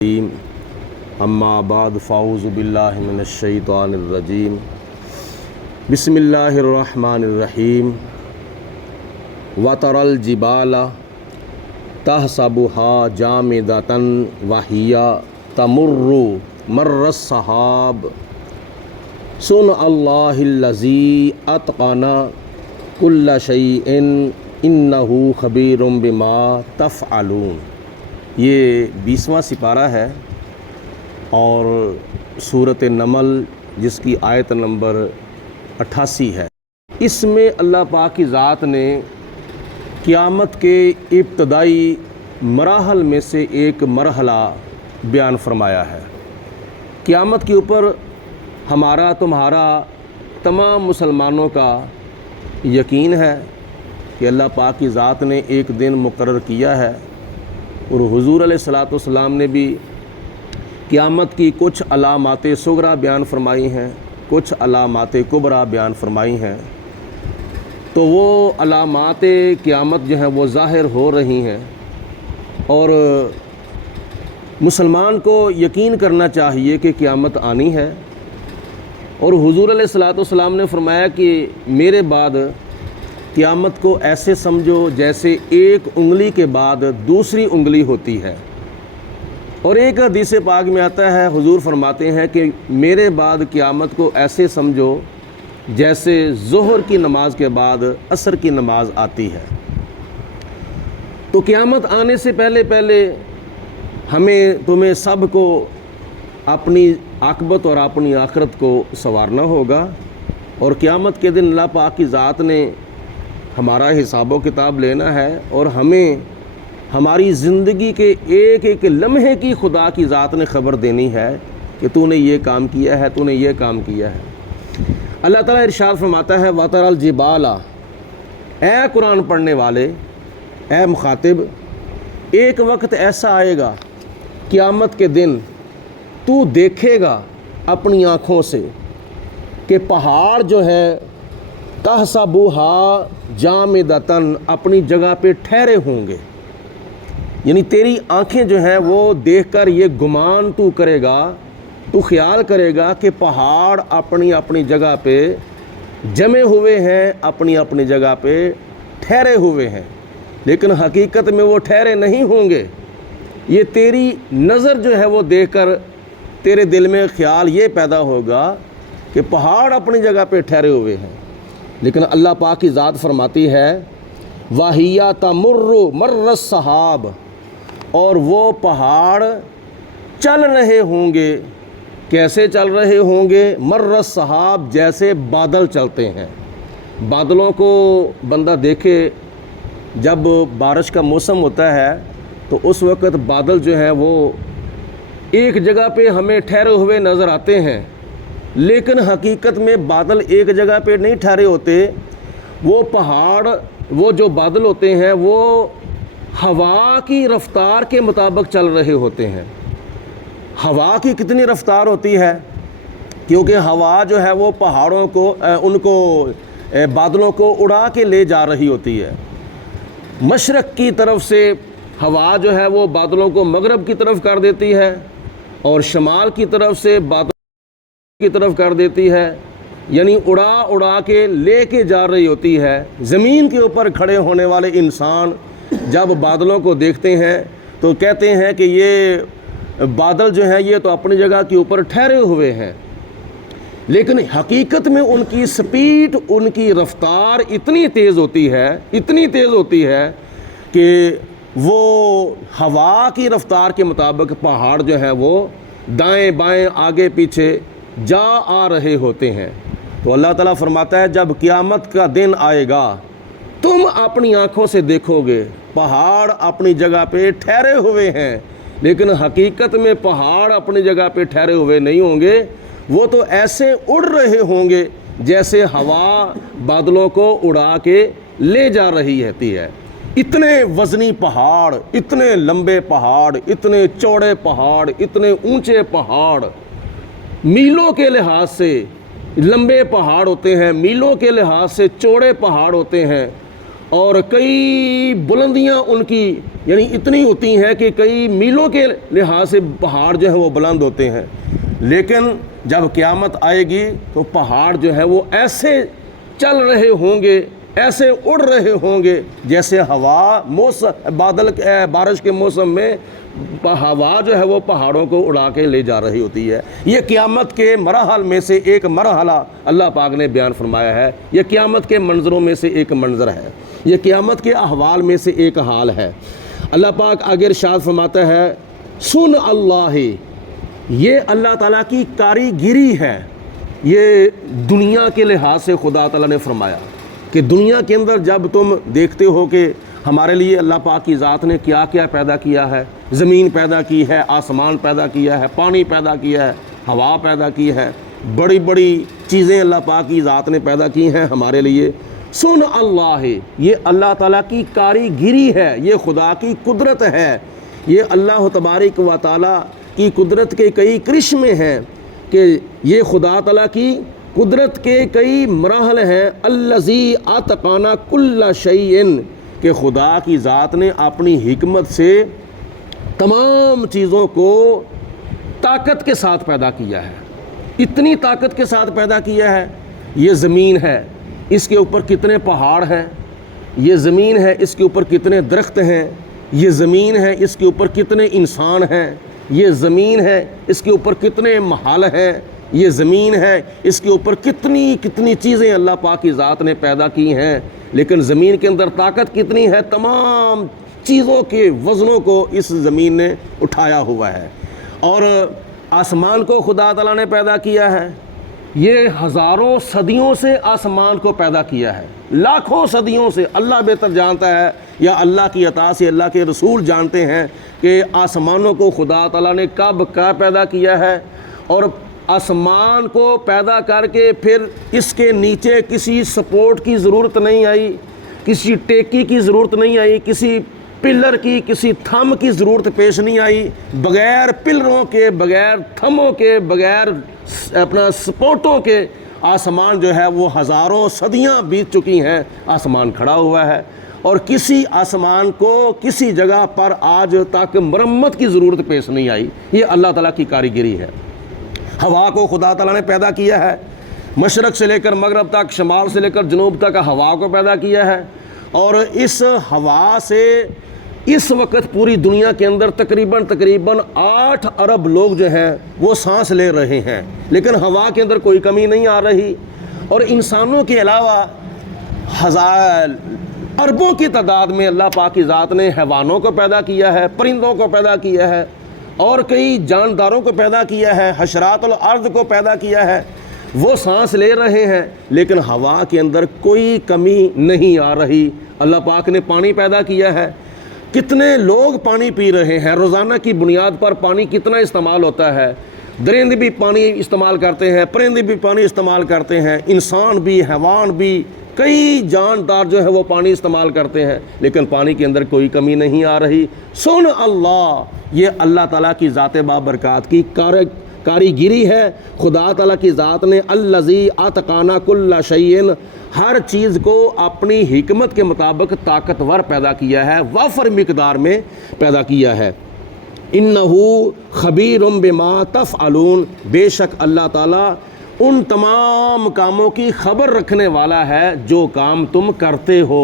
اما بعد فاعوذ باللہ من الشیطان الرجیم بسم اللہ الرحمن الرحیم وَتَرَى الْجِبَالَ تَحْسَبُهَا جَامِدَةً وَهِيَ تَمُرُّ مَرَّ السَّحَابِ صُنْعَ اللَّهِ الَّذِي أَتْقَنَ كُلَّ شَيْءٍ إِنَّهُ خَبِيرٌ بِمَا تَفْعَلُونَ۔ یہ 20واں سپارہ ہے اور سورۃ نمل جس کی آیت نمبر 88 ہے۔ اس میں اللہ پاک کی ذات نے قیامت کے ابتدائی مراحل میں سے ایک مرحلہ بیان فرمایا ہے۔ قیامت کے اوپر ہمارا تمہارا تمام مسلمانوں کا یقین ہے کہ اللہ پاک کی ذات نے ایک دن مقرر کیا ہے، اور حضور علیہ الصلوۃ والسلام نے بھی قیامت کی کچھ علامات صغریٰ بیان فرمائی ہیں، کچھ علامات کبریٰ بیان فرمائی ہیں۔ تو وہ علامات قیامت جو ہیں وہ ظاہر ہو رہی ہیں، اور مسلمان کو یقین کرنا چاہیے کہ قیامت آنی ہے۔ اور حضور علیہ الصلوۃ والسلام نے فرمایا کہ میرے بعد قیامت کو ایسے سمجھو جیسے ایک انگلی کے بعد دوسری انگلی ہوتی ہے۔ اور ایک حدیث پاک میں آتا ہے، حضور فرماتے ہیں کہ میرے بعد قیامت کو ایسے سمجھو جیسے ظہر کی نماز کے بعد عصر کی نماز آتی ہے۔ تو قیامت آنے سے پہلے ہمیں تمہیں سب کو اپنی عاقبت اور اپنی آخرت کو سنوارنا ہوگا، اور قیامت کے دن اللہ پاک کی ذات نے ہمارا حساب و کتاب لینا ہے، اور ہمیں ہماری زندگی کے ایک ایک لمحے کی خدا کی ذات نے خبر دینی ہے کہ تو نے یہ کام کیا ہے، تو نے یہ کام کیا ہے۔ اللہ تعالیٰ ارشاد فرماتا ہے وَتَرَى الْجِبَالَ، اے قرآن پڑھنے والے، اے مخاطب، ایک وقت ایسا آئے گا قیامت کے دن تو دیکھے گا اپنی آنکھوں سے کہ پہاڑ جو ہے تَحْسَبُهَا جَامِدَةً اپنی جگہ پہ ٹھہرے ہوں گے، یعنی تیری آنکھیں جو ہیں وہ دیکھ کر یہ گمان تو کرے گا، تو خیال کرے گا کہ پہاڑ اپنی اپنی جگہ پہ جمے ہوئے ہیں، اپنی اپنی جگہ پہ ٹھہرے ہوئے ہیں، لیکن حقیقت میں وہ ٹھہرے نہیں ہوں گے۔ یہ تیری نظر جو ہے وہ دیکھ کر تیرے دل میں خیال یہ پیدا ہوگا کہ پہاڑ اپنی جگہ پہ ٹھہرے ہوئے ہیں، لیکن اللہ پاک کی ذات فرماتی ہے وَهِيَ تَمُرُّ مَرَّ السَّحَابِ، اور وہ پہاڑ چل رہے ہوں گے۔ کیسے چل رہے ہوں گے؟ مَرَّ السَّحَابِ، جیسے بادل چلتے ہیں۔ بادلوں کو بندہ دیکھے، جب بارش کا موسم ہوتا ہے تو اس وقت بادل جو ہیں وہ ایک جگہ پہ ہمیں ٹھہرے ہوئے نظر آتے ہیں، لیکن حقیقت میں بادل ایک جگہ پہ نہیں ٹھہرے ہوتے۔ وہ پہاڑ، وہ جو بادل ہوتے ہیں وہ ہوا کی رفتار کے مطابق چل رہے ہوتے ہیں۔ ہوا کی کتنی رفتار ہوتی ہے؟ کیونکہ ہوا جو ہے وہ پہاڑوں کو بادلوں کو اڑا کے لے جا رہی ہوتی ہے۔ مشرق کی طرف سے ہوا جو ہے وہ بادلوں کو مغرب کی طرف کر دیتی ہے، اور شمال کی طرف سے بادلوں کی طرف کر دیتی ہے، یعنی اڑا کے لے کے جا رہی ہوتی ہے۔ زمین کے اوپر کھڑے ہونے والے انسان جب بادلوں کو دیکھتے ہیں تو کہتے ہیں کہ یہ بادل جو ہیں یہ تو اپنی جگہ کے اوپر ٹھہرے ہوئے ہیں، لیکن حقیقت میں ان کی سپیڈ، ان کی رفتار اتنی تیز ہوتی ہے کہ وہ ہوا کی رفتار کے مطابق پہاڑ جو ہے وہ دائیں بائیں آگے پیچھے جا آ رہے ہوتے ہیں۔ تو اللہ تعالیٰ فرماتا ہے جب قیامت کا دن آئے گا تم اپنی آنکھوں سے دیکھو گے پہاڑ اپنی جگہ پہ ٹھہرے ہوئے ہیں، لیکن حقیقت میں پہاڑ اپنی جگہ پہ ٹھہرے ہوئے نہیں ہوں گے، وہ تو ایسے اڑ رہے ہوں گے جیسے ہوا بادلوں کو اڑا کے لے جا رہی ہوتی ہے۔ اتنے وزنی پہاڑ، اتنے لمبے پہاڑ، اتنے چوڑے پہاڑ، اتنے اونچے پہاڑ، میلوں کے لحاظ سے لمبے پہاڑ ہوتے ہیں، میلوں کے لحاظ سے چوڑے پہاڑ ہوتے ہیں، اور کئی بلندیاں ان کی یعنی اتنی ہوتی ہیں کہ کئی میلوں کے لحاظ سے پہاڑ جو ہے وہ بلند ہوتے ہیں، لیکن جب قیامت آئے گی تو پہاڑ جو ہے وہ ایسے چل رہے ہوں گے، ایسے اڑ رہے ہوں گے جیسے ہوا بارش کے موسم میں ہوا جو ہے وہ پہاڑوں کو اڑا کے لے جا رہی ہوتی ہے۔ یہ قیامت کے مراحل میں سے ایک مرحلہ اللہ پاک نے بیان فرمایا ہے، یہ قیامت کے منظروں میں سے ایک منظر ہے، یہ قیامت کے احوال میں سے ایک حال ہے۔ اللہ پاک آگے ارشاد فرماتا ہے سن اللہ، یہ اللہ تعالیٰ کی کاریگری ہے۔ یہ دنیا کے لحاظ سے خدا تعالیٰ نے فرمایا کہ دنیا کے اندر جب تم دیکھتے ہو کہ ہمارے لیے اللہ پاک کی ذات نے کیا کیا پیدا کیا ہے، زمین پیدا کی ہے، آسمان پیدا کیا ہے، پانی پیدا کیا ہے، ہوا پیدا کی ہے، بڑی بڑی چیزیں اللہ پاک کی ذات نے پیدا کی ہیں ہمارے لیے۔ سن اللہ، یہ اللہ تعالیٰ کی کاریگری ہے، یہ خدا کی قدرت ہے، یہ اللہ تبارک و تعالیٰ کی قدرت کے کئی کرشمے ہیں کہ یہ خدا تعالیٰ کی قدرت کے کئی مراحل ہیں۔ الذی اتقن کل شیء، کہ خدا کی ذات نے اپنی حکمت سے تمام چیزوں کو طاقت کے ساتھ پیدا کیا ہے، اتنی طاقت کے ساتھ پیدا کیا ہے۔ یہ زمین ہے، اس کے اوپر کتنے پہاڑ ہیں، یہ زمین ہے اس کے اوپر کتنے درخت ہیں، یہ زمین ہے اس کے اوپر کتنے انسان ہیں، یہ زمین ہے اس کے اوپر کتنے محل ہیں، یہ زمین ہے اس کے اوپر کتنی چیزیں اللہ پاک کی ذات نے پیدا کی ہیں۔ لیکن زمین کے اندر طاقت کتنی ہے، تمام چیزوں کے وزنوں کو اس زمین نے اٹھایا ہوا ہے۔ اور آسمان کو خدا تعالیٰ نے پیدا کیا ہے، یہ ہزاروں صدیوں سے آسمان کو پیدا کیا ہے، لاکھوں صدیوں سے۔ اللہ بہتر جانتا ہے یا اللہ کی عطا سے اللہ کے رسول جانتے ہیں کہ آسمانوں کو خدا تعالیٰ نے کب پیدا کیا ہے، اور آسمان کو پیدا کر کے پھر اس کے نیچے کسی سپورٹ کی ضرورت نہیں آئی، کسی ٹیکی کی ضرورت نہیں آئی، کسی پلر کی، کسی تھم کی ضرورت پیش نہیں آئی۔ بغیر پلروں کے، بغیر تھموں کے، بغیر اپنا سپورٹوں کے آسمان جو ہے وہ ہزاروں صدیاں بیت چکی ہیں، آسمان کھڑا ہوا ہے، اور کسی آسمان کو کسی جگہ پر آج تک مرمت کی ضرورت پیش نہیں آئی۔ یہ اللہ تعالیٰ کی کاریگری ہے۔ ہوا کو خدا تعالیٰ نے پیدا کیا ہے، مشرق سے لے کر مغرب تک، شمال سے لے کر جنوب تک ہوا کو پیدا کیا ہے، اور اس ہوا سے اس وقت پوری دنیا کے اندر تقریباً 8 ارب لوگ جو ہیں وہ سانس لے رہے ہیں، لیکن ہوا کے اندر کوئی کمی نہیں آ رہی۔ اور انسانوں کے علاوہ اربوں کی تعداد میں اللہ پاک کی ذات نے حیوانوں کو پیدا کیا ہے، پرندوں کو پیدا کیا ہے، اور کئی جانداروں کو پیدا کیا ہے، حشرات الارض کو پیدا کیا ہے۔ وہ سانس لے رہے ہیں لیکن ہوا کے اندر کوئی کمی نہیں آ رہی۔ اللہ پاک نے پانی پیدا کیا ہے، کتنے لوگ پانی پی رہے ہیں، روزانہ کی بنیاد پر پانی کتنا استعمال ہوتا ہے۔ درندے بھی پانی استعمال کرتے ہیں، پرندے بھی پانی استعمال کرتے ہیں، انسان بھی، حیوان بھی، کئی جاندار جو ہے وہ پانی استعمال کرتے ہیں، لیکن پانی کے اندر کوئی کمی نہیں آ رہی۔ سن اللہ، یہ اللہ تعالیٰ کی ذات بابرکات کی کاریگری ہے۔ خدا تعالیٰ کی ذات نے الذی اتقن کل شیء، ہر چیز کو اپنی حکمت کے مطابق طاقتور پیدا کیا ہے، وافر مقدار میں پیدا کیا ہے۔ انہ خبیر بما تفعلون، بے شک اللہ تعالیٰ ان تمام کاموں کی خبر رکھنے والا ہے جو کام تم کرتے ہو۔